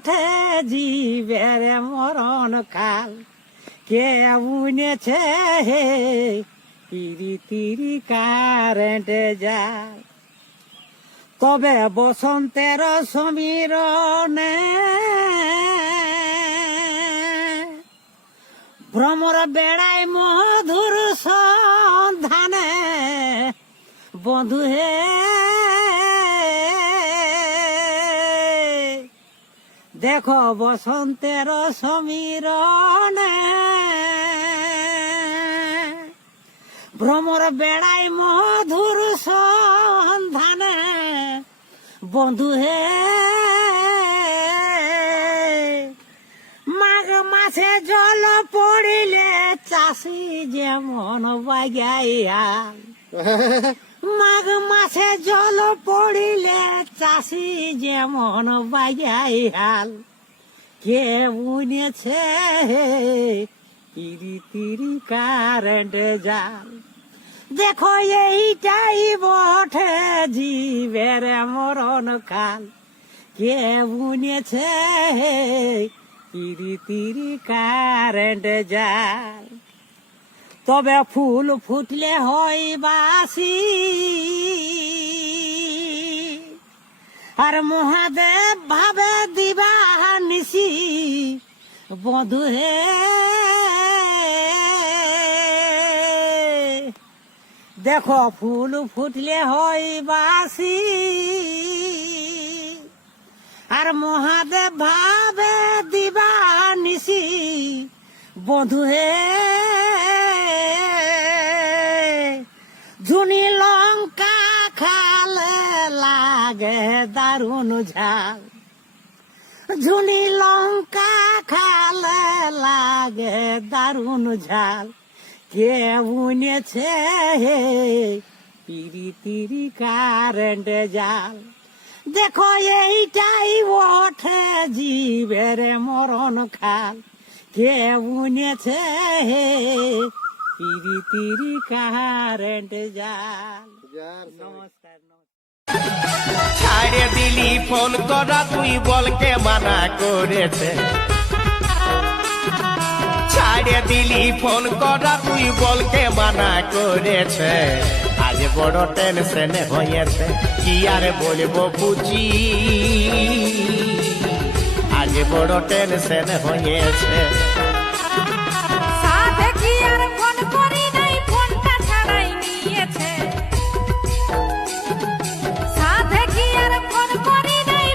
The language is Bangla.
ওঠে জীবের মরণ কাল, কে বুনেছে হে তিরি তিরি কারেন্টে জাল। তবে বসন্তের সমীরণে ভ্রমর বেড়ায় মধুর সন্ধানে, বন্ধু হে দেখো বসন্তের সমীরণে ভ্রমর বেড়ায় মধুর সন্ধানে, বন্ধু হে মাঘ মাসে জল পড়িলে চাষি যেমন বাগাইয়া, মাঘ মাসে জল পড়িলে চাষি যেমন বাগাইয়াল, কে বুনেছে তিরি তিরি কারেন্ট জাল। দেখো এইটাই বটে জীবের মরণ কাল, কে বুনেছে তিরি তিরি কারেন্ট জাল। তবে ফুল ফুটলে হয় বাসি, আর মহাদেব ভাবে দিবা নিশি, বন্ধু হে দেখো ফুল ফুটলে হয় বাসি, আর মহাদেব ভাবে দিবা নিশি, বন্ধু হে ঝুনি লঙ্কা খালে লাগে দারুণ ঝাল, ঝুনি লঙ্কা খালে লাগে দারুণ ঝাল, কে বুনেছে তিরি তিরি কারেন্ট জাল। দেখো এইটাই ওঠে জীবের মরণ খাল, কে বুনেছে তিরি তিরি কারেন্ট জাল। নমস্কার। ছাড়ে দিলি ফোন করা তুই বলকে মানা করেছে, ছাড়ে দিলি ফোন করা তুই বলকে মানা করেছে। আজ বড় টেনশন হয়েছে কি আর বলবো বুঝি, আজ বড় টেনশন হয়েছে।